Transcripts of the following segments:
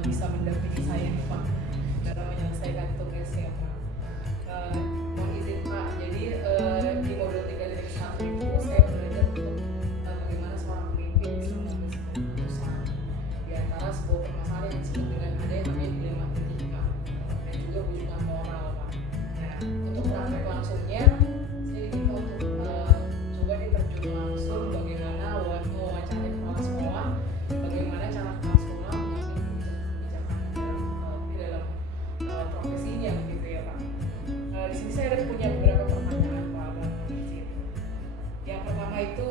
bisa mendampingi saya nih Pak dalam menyelesaikan tugasnya Pak. Mohon izin Pak, jadi di modul 3.1 itu saya belajar untuk bagaimana seorang pemimpin bisa mengambil sebuah keputusan di antara sebuah permasalahan yang disebut dengan ada yang namanya dilema etika dan juga rujukan moral Pak. Nah, untuk praktek langsungnya saya diminta untuk coba diterjun langsung bagaimana mewawancari kepala sekolah, bagaimana cara kepala sekolah mengambil kebijakan di dalam profesinya gitu ya Pak. Di sini saya ada punya beberapa pertanyaan Pak dalam kondisi itu. Yang pertama itu,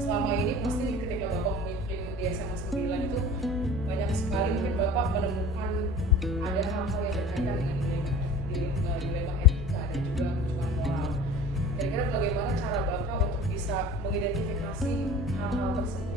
selama ini pasti ketika Bapak memimpin di SMA 9 itu banyak sekali mungkin Bapak menemukan ada hal-hal yang berkaitan dengan dilema etika dan juga rujukan moral. Kira-kira bagaimana cara Bapak untuk bisa mengidentifikasi hal-hal tersebut?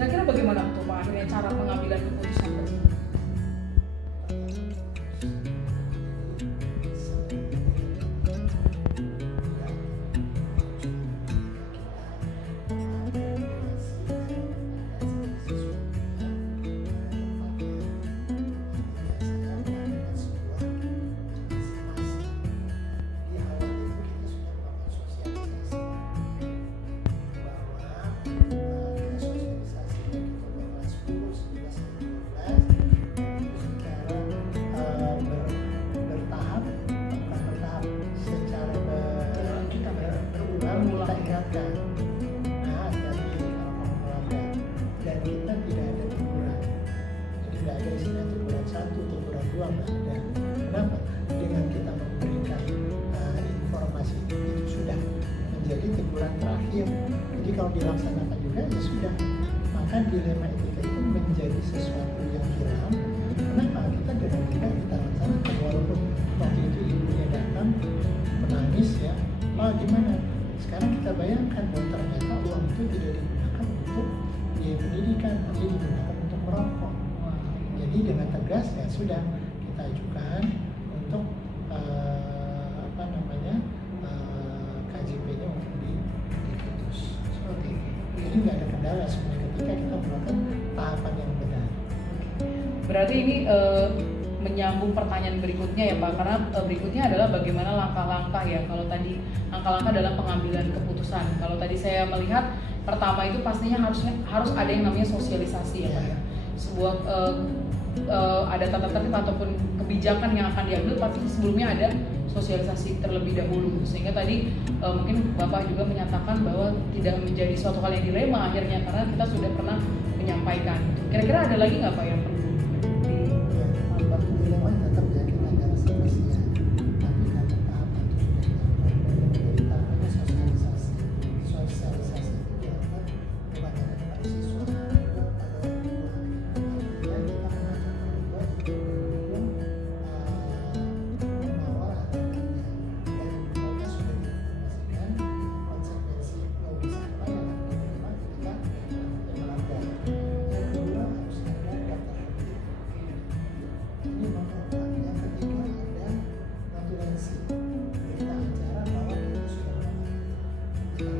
Kira-kira bagaimana untuk Pak akhirnya cara pengambilan keputusan tersebut? Bahwa kalau dilaksanakan juga ya sudah. Maka dilema etika itu menjadi sesuatu yang hilang. Kenapa? Kita dengan mudah kita laksanakan, walaupun waktu itu ibunya datang menangis ya, oh gimana? Sekarang kita bayangkan bahwa ternyata uang itu tidak digunakan untuk biaya pendidikan, tapi digunakan untuk merokok. Jadi dengan tegas ya sudah kita ajukan untuk KJP-nya untuk diputus seperti itu. Jadi nggak ada kendala sebenarnya ketika kita melakukan tahapan yang benar. Berarti ini menyambung pertanyaan berikutnya ya Pak, karena berikutnya adalah bagaimana langkah-langkah ya. Kalau tadi langkah-langkah dalam pengambilan keputusan. Kalau tadi saya melihat pertama itu pastinya harus ada yang namanya sosialisasi ya Pak ya. Sebuah ada tata tertib ataupun kebijakan yang akan diambil pasti sebelumnya ada sosialisasi terlebih dahulu, sehingga tadi mungkin Bapak juga menyatakan bahwa tidak menjadi suatu hal yang dilema akhirnya karena kita sudah pernah menyampaikan. Kira-kira ada lagi nggak Pak yang perlu Waktu dilema tetap ya kita ada rasa kasihan, tapi karena tahapan itu sudah dilakukan, jadi tahapannya sosialisasi itu dilakukan bukan hanya kepada siswa, juga pada orang tua. Artinya kita mengajak orang tua untuk mengawal anak-anaknya, dan mereka sudah diinformasikan konsekuensi logis apa yang akan diterima ketika melanggar. Yang kedua harus ada daftar habis. Ini memperkuatnya ketika ada notulensi berita acara bahwa itu sudah melanggar. Nah,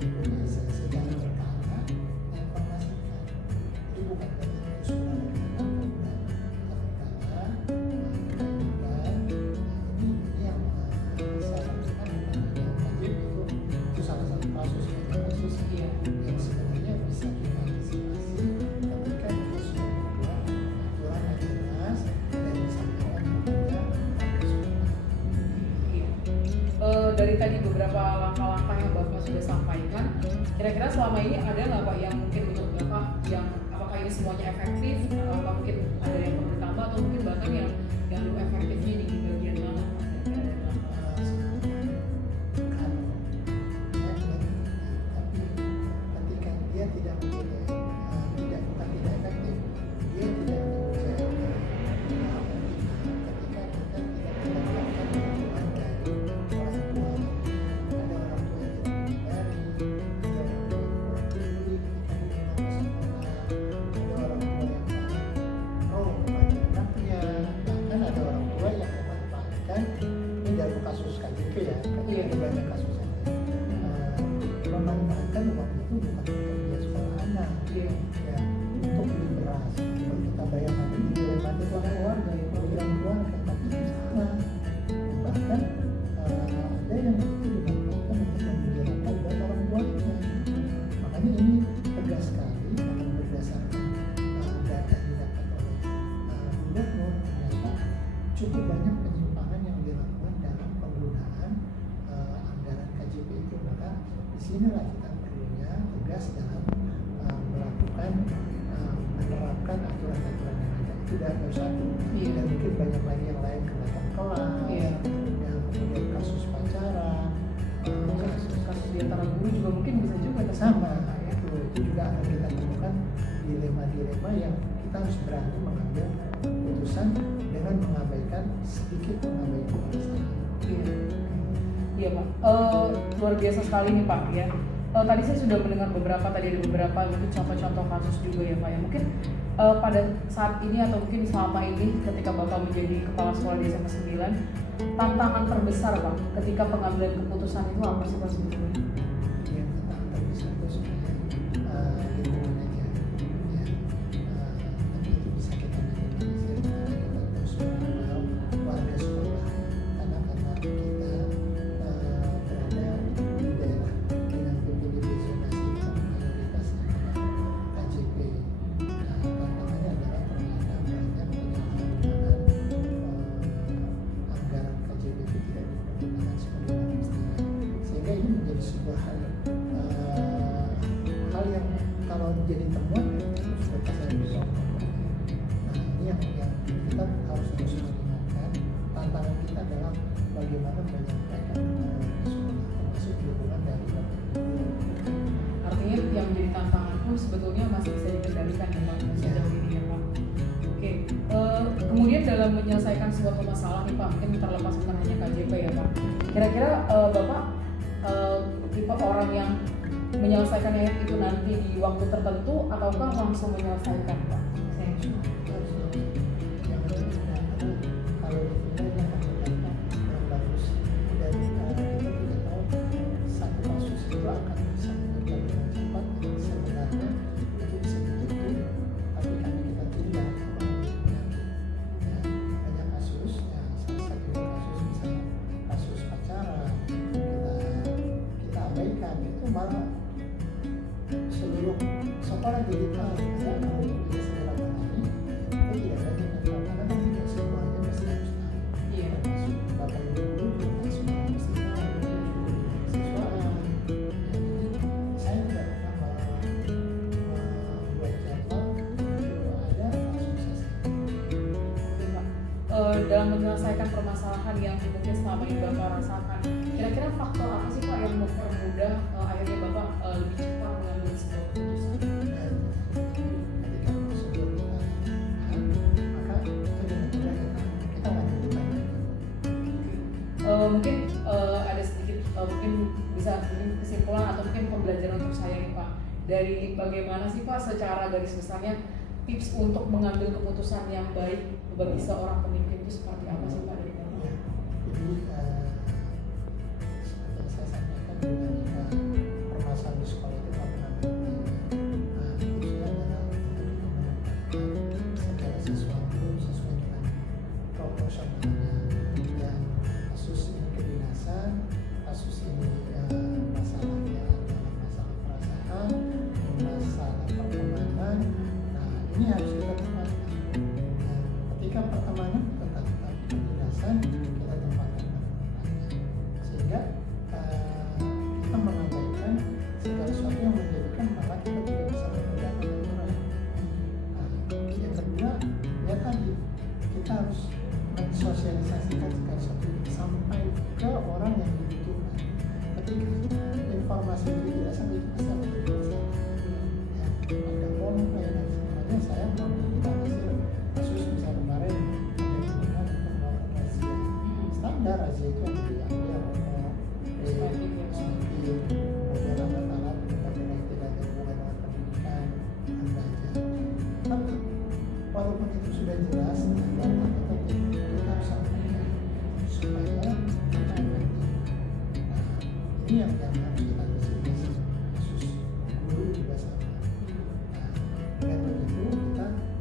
dan tentunya secara berkala informasikan. Jadi bukan berarti itu sudah dilakukan, berkala menunjukkan ini yang saya lakukan bukan hanya wajib itu salah satu kasus yang sebenarnya bisa kita antisipasi ketika kita sudah membuat aturan yang jelas dan disampaikan kepada konsumen. Dari tadi beberapa langkah-langkah yang Bapak sudah sampaikan, kira-kira selama ini ada nggak Pak yang mungkin menurut Bapak yang apakah ini semuanya efektif, apa mungkin ada yang perlu ditambah atau mungkin bahkan yang belum efektifnya di bagian mana Pak? Tapi ketika dia tidak menjadi bukan tidak efektif, dia tidak menjadi ketika kita tidak mendapatkan dukungan dari orang tua. Ada orang tua yang tidak menyadari, ada orang tua yang kurang peduli ketika diminta ke sekolah, ada orang tua yang kepada anaknya, bahkan ada orang tua yang memanfaatkan, ini dalam kasus KJP ya, kan banyak kasusnya, memanfaatkan uang itu bukan untuk biaya sekolah anak, ya, untuk beli beras. Kalau kita bayangkan ini dilematis uang keluarga, ya, program keluarga, tapi itu salah. Bahkan ada yang itu dimanfaatkan untuk membeli rokok buat orang tuanya. Makanya ini tegas sekali, karena berdasarkan data yang didapat oleh Gubernur, ternyata cukup banyak penyimpangan yang dilakukan dalam penggunaan anggaran KJP itu. Maka disinilah kita perlunya tegas dalam melakukan menerapkan aturan-aturan yang ada. Itu baru satu, dan mungkin banyak lagi yang lain, kenaikan kelas, yang kemudian kasus pacaran, Kasus di antara guru juga mungkin bisa juga sama ya. Itu juga akan kita temukan dilema-dilema yang kita harus berani mengambil keputusan dengan sedikit mengabaikan masalah. Iya Pak, luar biasa sekali nih Pak ya. Tadi saya sudah mendengar ada beberapa mungkin contoh-contoh kasus juga ya Pak ya. Mungkin pada saat ini atau mungkin selama ini ketika Bapak menjadi kepala sekolah di SMA 9, tantangan terbesar Pak ketika pengambilan keputusan itu apa sih Pak sebetulnya? Yang tantangan terbesar itu sebenarnya lingkungan aja ya. Tapi itu bisa kita minimalisir dengan kita terus mengenal warga sekolah, karena kita berada di daerah dengan PPDB zonasi yang mayoritasnya KJP. Tantangannya adalah ternyata banyak penyalahgunaan anggaran KJP itu tidak dipergunakan sebagaimana mestinya, sehingga ini menjadi sebuah hal yang kalau menjadi temuan terus dapat saya bisa. Nah ini yang kita harus terus mengingatkan. Tantangan kita adalah bagaimana menyampaikan kepada sekolah. termasuk dukungan dari Bapak Ibu. Artinya yang menjadi tantangan pun sebetulnya masih bisa dikendalikan ya Pak sejauh ini ya Pak. Oke, kemudian dalam menyelesaikan suatu masalah nih Pak, mungkin terlepas bukan hanya KJP ya Pak. Kira-kira Bapak tipe orang yang menyelesaikannya itu nanti di waktu tertentu ataukah langsung menyelesaikan Pak? Kalau ditunda yang kurang bagus dan kita tidak tahu satu kasus itu akan bisa meninggal dengan cepat. Sebenarnya itu bisa ditutup, tapi karena kita tunda banyak kasus, ya salah satu kasus misalnya kasus pacaran kita abaikan, itu malah seluruh sekolah jadi tahu ya kalau kita segera tangani itu tidak ada yang tahu karena kan tidak semuanya mesti harus tahu. Iya. Termasuk Bapak Ibu juga semua mesti tahu siswaan. Saya tidak pernah membuat jadwal kalau ada langsung selesai. Dalam menyelesaikan permasalahan yang mungkin selama ini Bapak rasakan, kira-kira faktor apa sih Pak yang mempermudah akhirnya Bapak lebih cepat mengambil sebuah keputusan? Dan ketika tersebut maka itu dengan mudah kita lanjutkan. Mungkin ada sedikit mungkin bisa mungkin kesimpulan atau mungkin pembelajaran untuk saya nih Pak, dari bagaimana sih Pak secara garis besarnya tips untuk mengambil keputusan yang baik bagi seorang pemimpin itu seperti apa sih Pak dari Bapak? Ya, jadi seperti yang saya sampaikan juga permasalahan di sekolah itu nggak pernah berhenti. Tipsnya adalah untuk menempatkan segala sesuatu sesuai dengan proporsionalnya. Dan kasus ini kedinasan, kasus ini masalahnya adalah masalah perasaan, masalah pertemanan. Nah, ini harus kita tempatkan. Dan ketika pertemanan tetap kedinasan, kita tempatkan pertemanannya. Sehingga kita mengabaikan segala sesuatu yang menjadikan malah kita tidak bisa menggunakan aturan. Nah, yang kedua, ya tadi kita harus mensosialisasikan segala sesuatu sampai ke orang yang dibutuhkan. Ketika informasi itu tidak sampai itu bisa menjadi masalah. Ya, ada pompa dan sebenarnya saya kita hasil kasus misalnya kemarin ada hubungan untuk melakukan razia. Standar razia itu yang diambil rokok, kosmetik, kemudian alat-alat berbagai yang tidak ada hubungan dengan pendidikan, dan belajar. Tapi walaupun itu sudah jelas, dan tetap kita harus sampaikan supaya kita efektif. Nah, ini yang harus kita antisipasi. Kasus guru juga sama. Nah, dengan begitu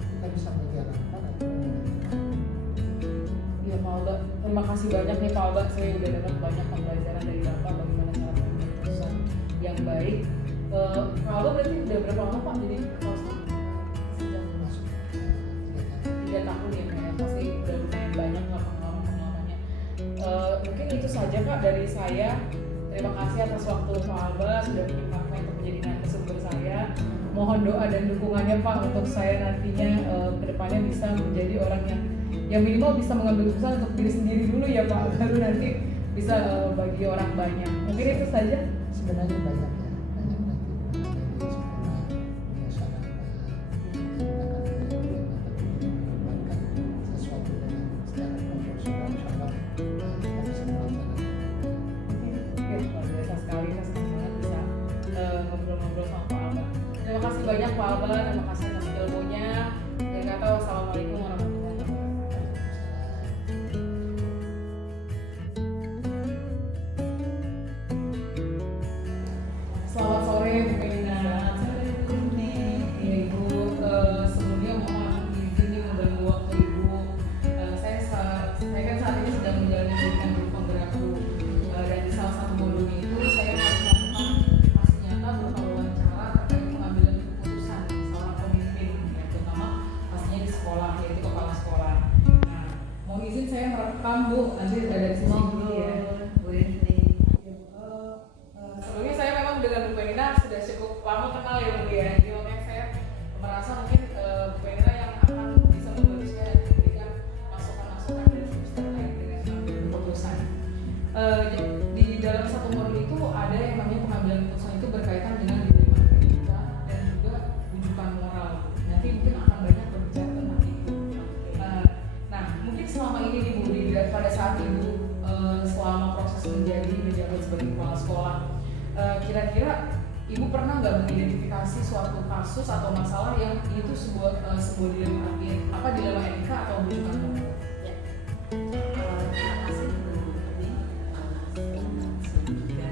kita bisa menjalankan aturan. Iya Pak Alba, terima kasih banyak nih Pak Alba, saya udah dapat banyak pembelajaran dari Bapak bagaimana cara mengambil keputusan yang baik. Pak Alba berarti udah berapa lama Pak jadi kepala sekolah? Sejak masuk 3 tahun ya Pak, pasti udah lumayan banyak lah pengalaman-pengalamannya. Mungkin itu saja Pak dari saya. Terima kasih atas waktu Pak Alba sudah menyempatkan untuk menjadi narasumber saya. Mohon doa dan dukungannya Pak untuk saya nantinya kedepannya bisa menjadi orang yang minimal bisa mengambil keputusan untuk diri sendiri dulu ya Pak, baru nanti bisa bagi orang banyak. Mungkin itu saja. sebenarnya banyak ya, banyak nanti di sekolah menyelesaikan kita akan mengembangkan sesuatu dengan secara proporsional, insyaallah kita bisa melaksanakan. Ya, luar biasa sekali, saya senang banget bisa ngobrol-ngobrol sama Pak Alba. Terima kasih banyak Pak Alba, terima kasih atas ilmunya. Yang kata wassalamualaikum warahmatullahi wabarakatuh. Selamat sore Bu Melina. Ya Ibu, sebelumnya mohon izin nih mengganggu waktu Ibu. Saya kan saat ini sedang menjalani pendidikan guru penggerak Bu. Dan di salah satu modulnya itu saya harus melakukan aksi nyata berupa wawancara terkait pengambilan keputusan seorang pemimpin, ya, terutama pastinya di sekolah, yaitu kepala sekolah. Nah, mohon izin saya merekam Bu, nanti ada di sisi ini ya. Boleh nih. Sebelumnya saya memang dengan Bu Melina sudah cukup lama kenal ya Bu ya, jadi makanya saya merasa mungkin Bu Melina yang akan bisa membantu saya dan memberikan masukan-masukan dan tips terkait dengan pengambilan keputusan. Di dalam satu modul itu saat ibu selama proses menjabat sebagai kepala sekolah, kira-kira ibu pernah nggak mengidentifikasi suatu kasus atau masalah yang itu sebuah dilema etika atau bukan? Ya. Terima kasih Bu Ani. Sehingga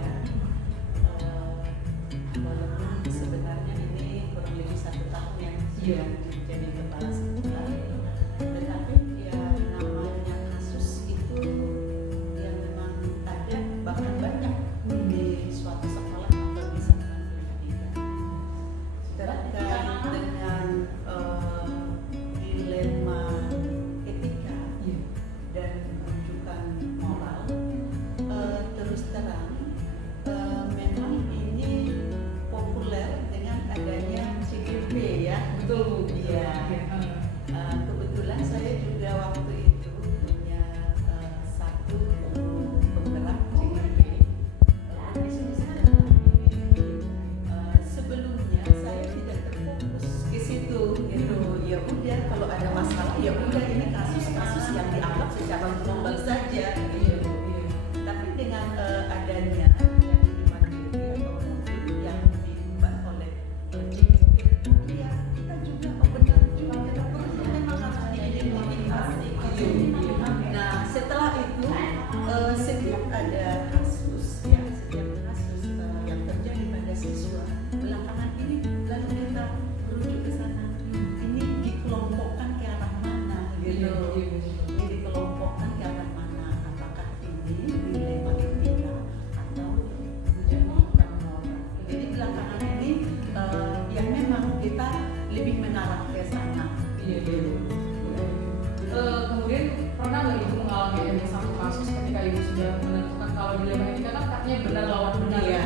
walaupun sebenarnya ini kurang lebih 1 tahun ya Iya. jadi kepala sekolah, tetapi ya namanya kasus itu yang memang ada bahkan banyak di suatu sekolah atau di satuan pendidikan terkait dengan dilema etika Iya. dan rujukan moral. Terus terang memang ini populer dengan adanya CGP ya. Betul Bu. Iya. Kebetulan saya juga waktu itu punya satu guru penggerak CGP di sini sekarang. Sebelumnya saya tidak terfokus ke situ gitu. Ya udah kalau ada masalah ya udah ini kasus-kasus yang dianggap secara global saja gitu. Tapi dengan adanya yang dimandiri atau modul yang dibuat oleh CGP, iya kita juga benar juga kita perlu memang harus diidentifikasi gitu. Nah setelah itu setiap ada kasus ya setiap kasus yang terjadi pada siswa belakangan ini lalu kita merujuk ke sana, ini dikelompokkan ke arah mana gitu. Ini dikelompokkan ke arah mana, apakah ini dilema etika atau bukan moral. Jadi belakangan ini yang memang kita lebih mengarah ke sana. Iya. Kemudian pernah nggak ibu mengalami ada satu kasus ketika ibu sudah menentukan kalau dilema etika kan katanya benar lawan benar. Iya.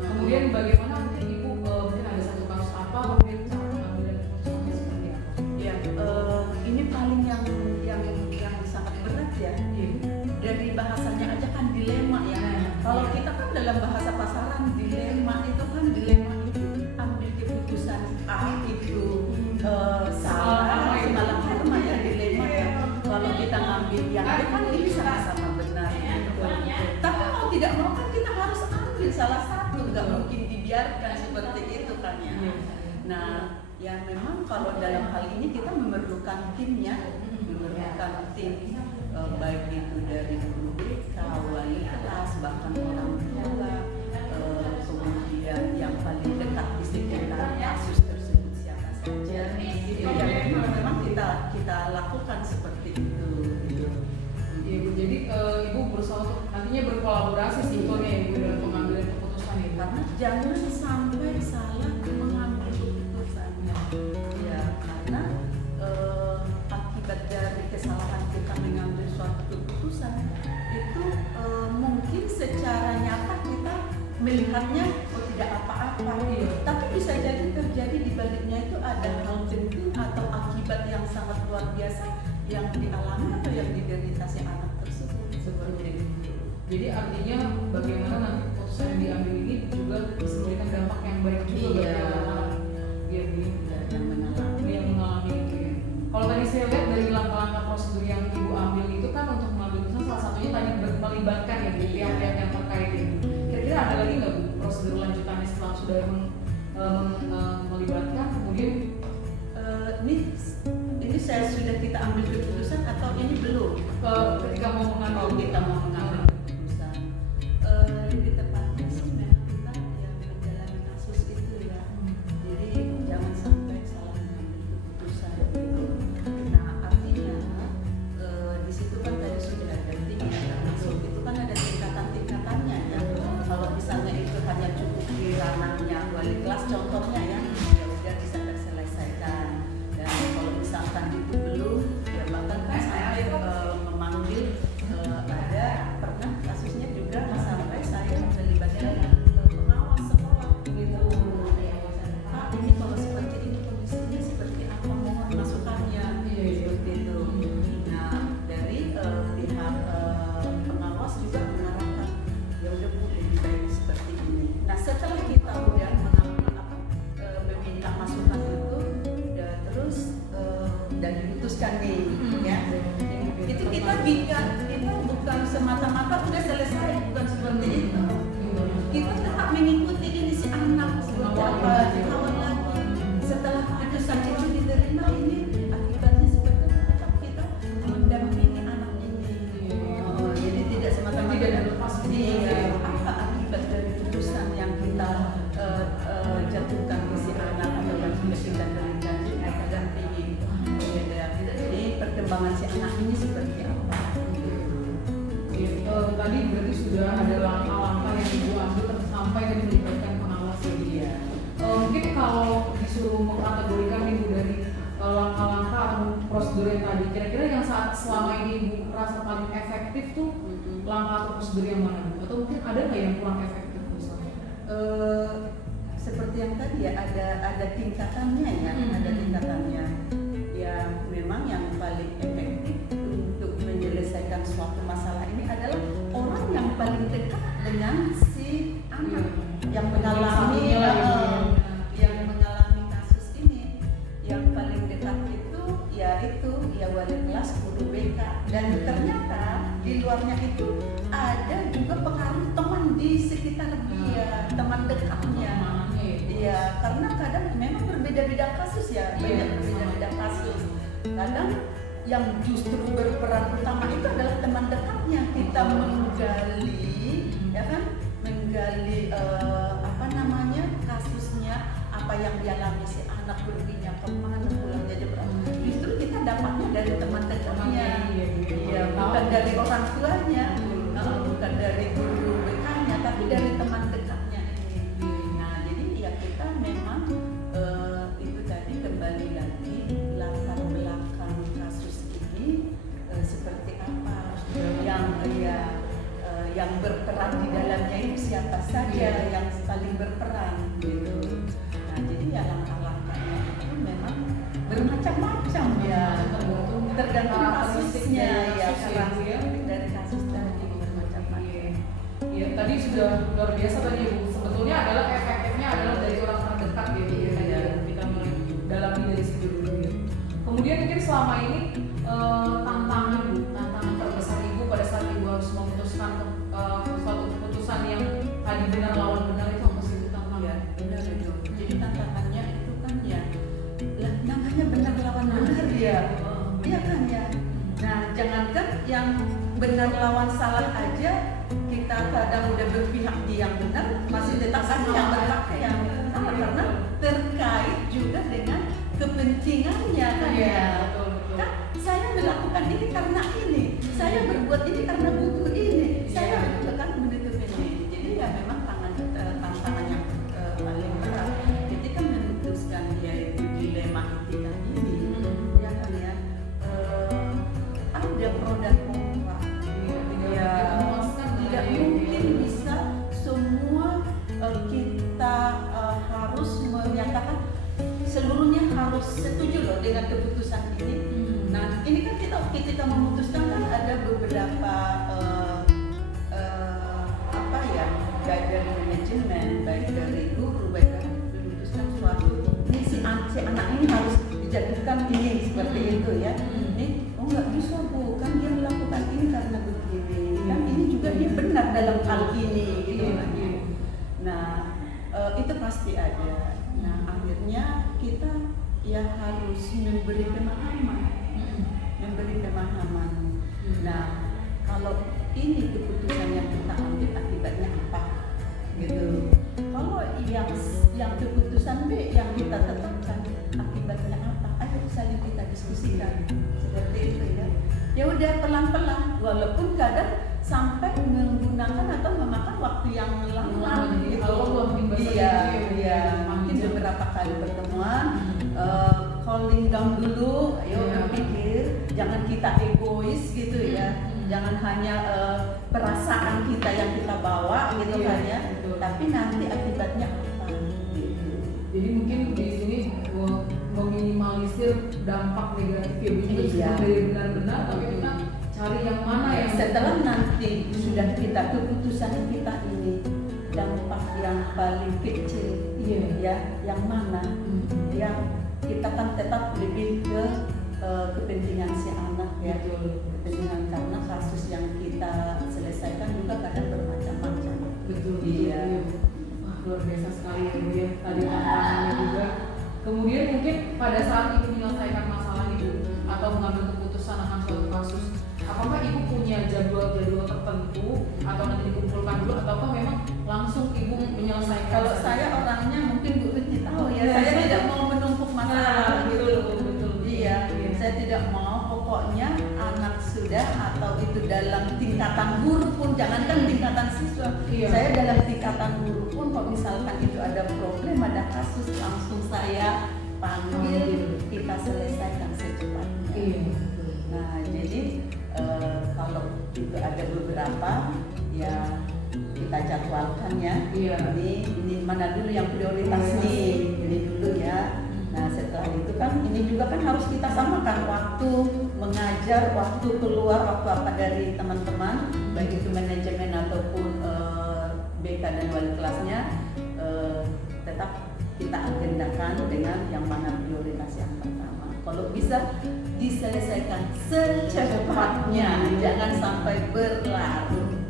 Kemudian bagaimana mungkin ibu mungkin ada satu kasus apa, kemudian cara mengambil keputusannya seperti apa? Ya, ini paling yang sangat berat ya. Dari bahasanya aja kan dilema ya. Kalau kita kan dalam bahasa pasaran dilema itu ambil keputusan A itu salah, malah karma ya dilema ya. Kalau kita ngambil yang B kan ini sama-sama benar. Tapi mau tidak mau kan kita harus ambil salah satu, nggak mungkin dibiarkan seperti itu kan ya. Nah, yang memang kalau dalam hal ini kita memerlukan timnya, memerlukan tim baik itu dari guru BK, wali kelas, bahkan orang tua, kemudian yang paling dekat di sekitar kasus tersebut siapa saja. Itu yang memang kita lakukan seperti itu. Iya Bu, jadi ibu berusaha untuk nantinya berkolaborasi sebetulnya ya ibu dalam pengambilan keputusan ya. Karena jangan sampai salah mengambil keputusan. Ya, karena akibat dari kesalahan kita mengambil suatu keputusan itu mungkin secara nyata kita melihatnya tidak apa-apa, tapi bisa jadi terjadi di baliknya itu ada hal penting atau akibat yang sangat luar biasa yang dialami atau yang diderita si anak tersebut seperti itu. Jadi artinya bagaimana nanti keputusan yang diambil ini juga bisa memberikan dampak yang baik juga bagi anak-anak yang mengalami itu ya. Kalau tadi saya lihat dari langkah-langkah prosedur yang ibu ambil itu kan untuk mengambil keputusan salah satunya tadi melibatkan ya pihak-pihak yang terkait itu. Kira-kira ada lagi nggak Bu prosedur lanjutannya setelah sudah melibatkan kemudian ini saya sudah kita ambil keputusan atau ini belum? Ketika mau mengambil Kita mau mengambil keputusan. Lebih tepatnya sih memang kita yang menjalani kasus itu ya. Jadi jangan sampai salah mengambil keputusan itu. Nah artinya di situ kan tadi sudah ada tim yang termasuk itu kan ada tingkatan-tingkatannya ya. Kalau misalnya itu hanya cukup di ranahnya wali kelas contohnya ya udah bisa terselesaikan. Dan kalau misalkan itu belum, ya bahkan kan sampai memanggil ada tadi berarti sudah ada langkah-langkah yang ibu ambil sampai dan melibatkan pengawas ya. Iya. Mungkin kalau disuruh mengkategorikan ibu dari langkah-langkah atau prosedur yang tadi, kira-kira yang saat selama ini ibu rasa paling efektif tuh langkah atau prosedur yang mana Bu? Atau mungkin ada nggak yang kurang efektif misalnya? Seperti yang tadi ya, ada tingkatannya ya, ada tingkatannya. Ya memang yang paling efektif untuk menyelesaikan suatu masalah ini adalah orang yang paling dekat dengan si anak yang mengalami kasus ini. Yang paling dekat itu ya wali kelas, guru BK, dan ternyata di luarnya itu ada juga pengaruh teman di sekitar dia, teman dekatnya. Iya, karena kadang memang berbeda-beda kasus ya, banyak berbeda-beda kasus. Kadang yang justru berperan utama itu adalah teman dekatnya. Kita menggali, ya kan, kasusnya, apa yang dialami si anak, perginya kemana, pulangnya jam berapa. Justru kita dapatnya dari teman dekatnya, iya, bukan dari orang tuanya, bukan dari guru BK-nya, tapi dari teman dekatnya ini. Nah, jadi ya kita memang itu tadi kembali lagi latar belakang kasus ini seperti apa, yang berperan di dalamnya itu siapa saja yang paling berperan gitu. Nah, jadi ya langkah-langkahnya itu memang bermacam-macam ya, tergantung kasusnya ya, karakteristik dari kasus tadi bermacam-macam. Ya, tadi sudah luar biasa tadi Bu. Sebetulnya adalah efektifnya adalah dari orang terdekat ya, kita mulai dalami dari situ dulu ya. Kemudian mungkin selama ini tantangan terbesar ibu pada saat ibu harus memutuskan suatu keputusan yang tadi benar lawan benar itu apa sih Bu tantangan? Ya, benar itu. Jadi tantangannya itu kan ya, namanya benar lawan benar ya, iya kan ya. Nah, jangankan yang benar lawan salah aja, kita kadang udah berpihak di yang benar, masih tetap ada yang berpakai yang salah karena terkait juga dengan kepentingannya kan ya. Kan saya melakukan ini karena ini, saya berbuat ini karena butuh ini, saya juga kan menutup ini. Jadi ya memang tantangan yang paling berat ketika memutuskan yaitu dilema etika ini, ya kan ya, ada pro dan kontra. Ya, tidak mungkin bisa semua kita harus menyatakan seluruhnya harus setuju loh dengan keputusan ini. Nah, ini kan kita memutuskan kan ada beberapa baik dari manajemen, baik dari guru, baik dari memutuskan suatu ini si anak ini harus dijadikan ini seperti itu ya. Ini nggak bisa Bu, kan dia melakukan ini karena begini, kan ini juga dia benar dalam hal ini gitu. Nah, itu pasti ada. Nah, akhirnya kita ya harus memberi pemahaman. Nah, kalau ini keputusan yang kita ambil akibatnya apa, gitu. Kalau yang keputusan B yang kita tetapkan akibatnya apa, ayo saling kita diskusikan seperti itu ya. Ya udah pelan-pelan, walaupun kadang sampai menggunakan atau memakan waktu yang lama gitu. Iya, mungkin beberapa kali pertemuan, calling down dulu, ayo berpikir, jangan kita egois gitu ya, jangan hanya perasaan kita yang kita bawa gitu kan ya, tapi nanti akibatnya apa gitu. Jadi mungkin di sini meminimalisir dampak negatif ya, bukan dari benar-benar, tapi kita cari yang mana yang setelah nanti sudah kita keputusan kita ini dampak yang paling kecil, ya, yang mana, yang kita kan tetap lebih ke kepentingan si anak ya, kepentingan karena kasus yang kita selesaikan juga kadang bermacam-macam. Betul. Iya. Wah, luar biasa sekali ya Bu ya, tadi tantangannya juga. Kemudian mungkin pada saat ibu menyelesaikan masalah ibu atau mengambil keputusan akan suatu kasus, apakah ibu punya jadwal-jadwal tertentu atau nanti dikumpulkan dulu, ataukah memang langsung ibu menyelesaikan? Kalau saya orangnya mungkin Bu Riti tahu ya, saya tidak mau menumpuk masalah gitu. Betul. Iya, saya tidak mau, pokoknya anak sudah, atau itu dalam tingkatan guru pun, jangankan tingkatan siswa. Iya. Saya dalam tingkatan guru pun, kalau misalkan itu ada problem, ada kasus, langsung saya panggil, kita selesaikan secepatnya. Iya. Nah, jadi kalau itu ada beberapa, ya kita jadwalkan ya. Iya. Ini mana dulu yang prioritas nih, ini dulu ya. Nah, setelah itu kan ini juga kan harus kita samakan waktu mengajar, waktu keluar, waktu apa dari teman-teman, baik itu manajemen ataupun BK dan wali kelasnya, tetap kita agendakan dengan yang mana prioritas yang pertama. Kalau bisa diselesaikan secepatnya, jangan sampai berlarut.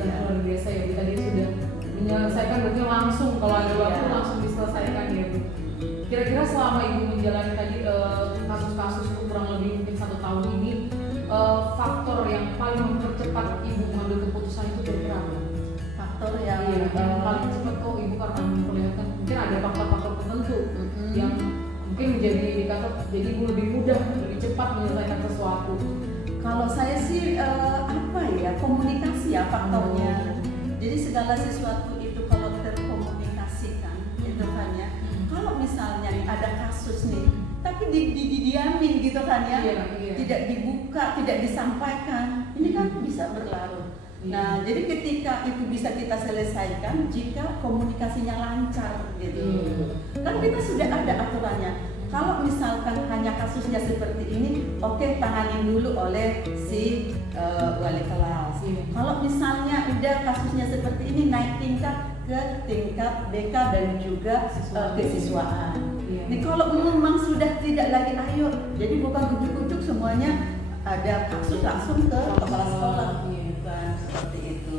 Luar biasa ya, Bu. Tadi sudah menyelesaikan, berarti langsung kalau ada waktu Iya. langsung diselesaikan ya, Bu. Kira-kira selama Ibu menjalani tadi kasus-kasus itu kurang lebih mungkin 1 tahun ini, faktor yang paling mempercepat Ibu mengambil keputusan itu kira-kira apa? Faktor yang Yang paling cepat, oh Ibu karena memperlihatkan mungkin ada faktor-faktor tertentu yang mungkin menjadi indikator, jadi Ibu lebih mudah, lebih cepat menyelesaikan sesuatu. kalau saya sih apa ya, komunikasi ya faktornya. Jadi segala sesuatu itu kalau terkomunikasikan itu kan ya. Kalau misalnya nih ada kasus nih, tapi didiamin gitu kan ya, Iya. tidak dibuka, tidak disampaikan, ini kan bisa berlarut. Iya. Nah, jadi ketika itu bisa kita selesaikan jika komunikasinya lancar gitu. Kan kita sudah ada aturannya. Kalau misalkan hanya kasusnya seperti ini, oke, tangani dulu oleh si wali kelas. Iya. Kalau misalnya udah kasusnya seperti ini, naik tingkat ke tingkat BK dan juga kesiswaan. Iya. Ini kalau memang sudah tidak lagi, ayo, jadi bukan ujuk-ujuk semuanya ada kasus langsung ke kepala sekolah, bukan seperti itu.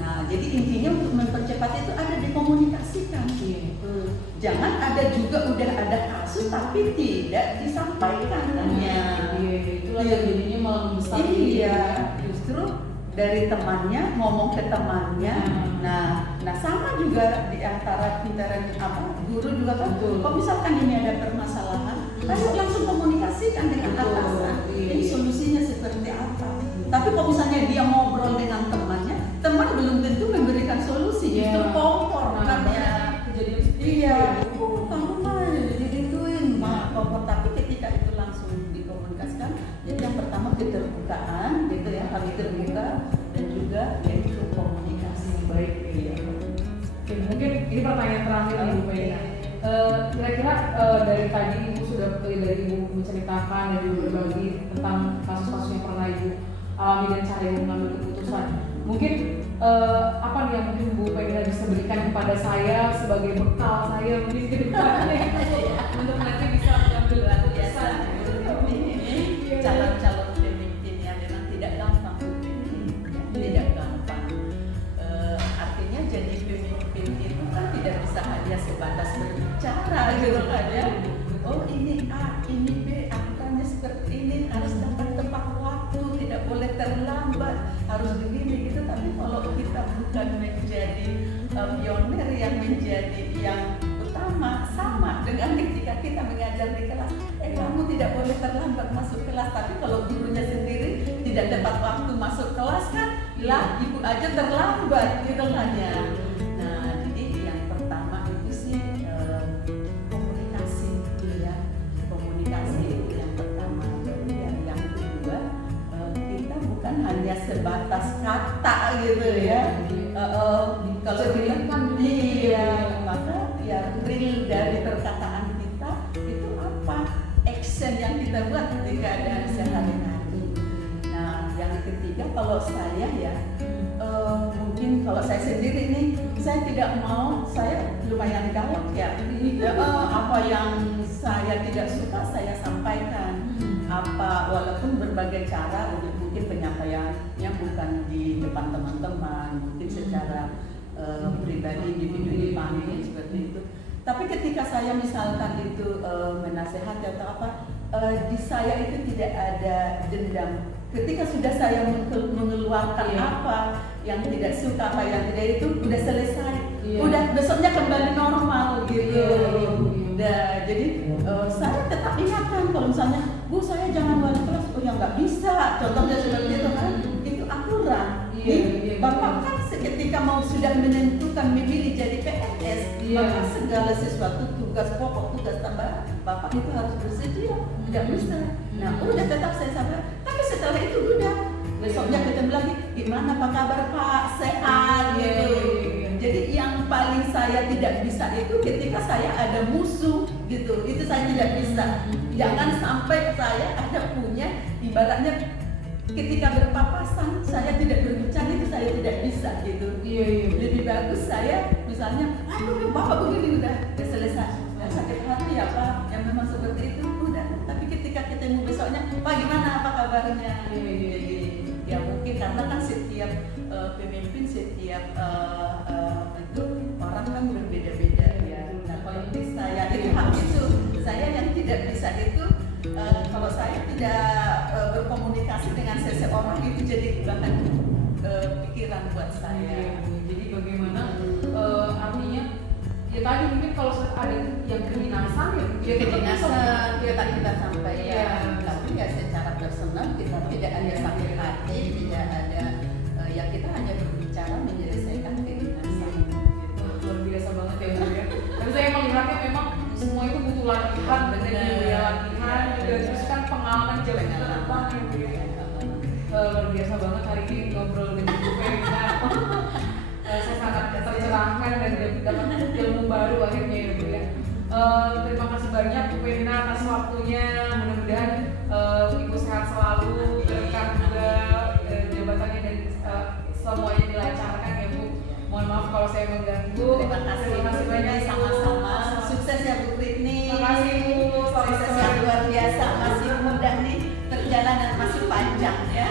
Nah, jadi intinya untuk mempercepat itu ada dikomunikasikan. Jangan ada juga udah ada kasus tapi tidak disampaikan kan ya. Itulah yang jadinya malah membesar. Iya, justru dari temannya ngomong ke temannya. Nah sama juga di antara guru juga kan. Kalau misalkan ini ada permasalahan, ayo langsung komunikasikan dengan atasan. Ini solusinya seperti apa? Tapi kalau misalnya dia ngobrol dengan temannya, teman belum tentu memberikan solusi, justru kompor kan ya. Iya, kamu mah digituin, kompor. Tapi ketika itu langsung dikomunikasikan, jadi yang pertama keterbukaan, gitu ya, harus terbuka, dan juga yaitu komunikasi baik. Oke, mungkin ini pertanyaan terakhir nih Bu Pena. Kira-kira dari tadi Ibu sudah dari Ibu menceritakan dan juga berbagi tentang kasus-kasus yang pernah Ibu alami dan cara Ibu mengambil keputusan. Mungkin apa nih yang mungkin Bu Pena bisa berikan kepada saya sebagai bekal saya mungkin ke depannya untuk nanti bisa mengambil keputusan. Calon-calon pemimpin yang memang tidak gampang, tidak gampang. Artinya jadi pemimpin itu kan tidak bisa hanya sebatas berbicara gitu kan ya. Oh ini A, ini B, aturannya seperti ini, harus dapat tepat waktu, tidak boleh terlambat, harus begini gitu. Tapi kalau kita bukan menjadi pionir yang menjadi yang utama, sama dengan ketika kita mengajar di kelas, kamu tidak boleh terlambat masuk kelas. Tapi kalau gurunya sendiri tidak tepat waktu masuk kelas kan, lah ibu aja terlambat gitu kan ya. Nah jadi yang pertama itu sih komunikasi ya, komunikasi itu yang pertama. Yang kedua kita bukan hanya sebatas kata gitu ya. Kalau bilang iya, maka ya real dari perkataan kita itu apa, action yang kita buat di keadaan sehari-hari. Nah yang ketiga kalau saya ya mungkin kalau saya sendiri nih, saya tidak mau, saya lumayan galak ya. Apa yang saya tidak suka saya sampaikan. Walaupun berbagai cara, mungkin penyampaiannya bukan di depan teman-teman, mungkin secara pribadi, individu dipanggil seperti itu. Tapi ketika saya misalkan itu menasehati atau apa, di saya itu tidak ada dendam. Ketika sudah saya mengeluarkan apa yang tidak suka, apa yang tidak itu, udah selesai. Udah besoknya kembali normal gitu. Jadi saya tetap ingatkan kalau misalnya Bu saya jangan wali kelas, oh ya nggak bisa, contohnya seperti itu kan, itu aturan. Iya, iya, Bapak betul. kan ketika mau sudah menentukan memilih jadi PNS, Iya. maka segala sesuatu tugas pokok, tugas tambahan, Bapak itu harus bersedia, nggak bisa. Nah udah tetap saya sabar, tapi setelah itu udah besoknya ketemu lagi, gimana apa kabar Pak, sehat Iya, gitu. iya, iya. Jadi yang paling saya tidak bisa itu ketika saya ada musuh gitu, itu saya tidak bisa. Jangan sampai saya ada punya ibaratnya ketika berpapasan saya tidak berbicara, itu saya tidak bisa gitu. Iya, iya. Lebih bagus saya misalnya, aduh Bapak begini udah selesai. Dan sakit hati ya Pak, yang memang seperti itu udah. Tapi ketika ketemu besoknya, Pak gimana apa kabarnya? Iya, iya, Jadi, ya mungkin karena kan setiap pemimpin, setiap itu orang kan berbeda-beda ya. Nah kalau saya itu hak itu, saya yang tidak bisa itu kalau saya tidak berkomunikasi dengan seseorang itu jadi bahan pikiran buat saya. Jadi bagaimana artinya ya tadi mungkin kalau ada yang kedinasan ya Kedinasan kita sampaikan, Iya. tapi ya secara personal kita tidak ada sakit hati, tidak ada ya kita hanya berbicara menyelesaikan kedinasan. Wah, luar biasa banget ya Bu ya. Tapi saya melihatnya memang semua itu butuh latihan, benar ya latihan juga terus kan pengalaman jauh ke depan ya Bu ya. Luar biasa banget hari ini ngobrol dengan Bu Femina. Saya sangat tercerahkan dan dapat ilmu baru akhirnya ya Bu ya. Terima kasih banyak Bu Femina atas waktunya. Mudah-mudahan Ibu sehat selalu, berkah juga jabatannya dan semuanya dilancarkan ya Bu. Mohon maaf kalau saya mengganggu. Terima kasih banyak Bu. sama-sama. Sukses ya Bu Britney. Terima kasih Bu. Selamat Sukses sore. yang luar biasa, masih muda nih, perjalanan masih panjang ya.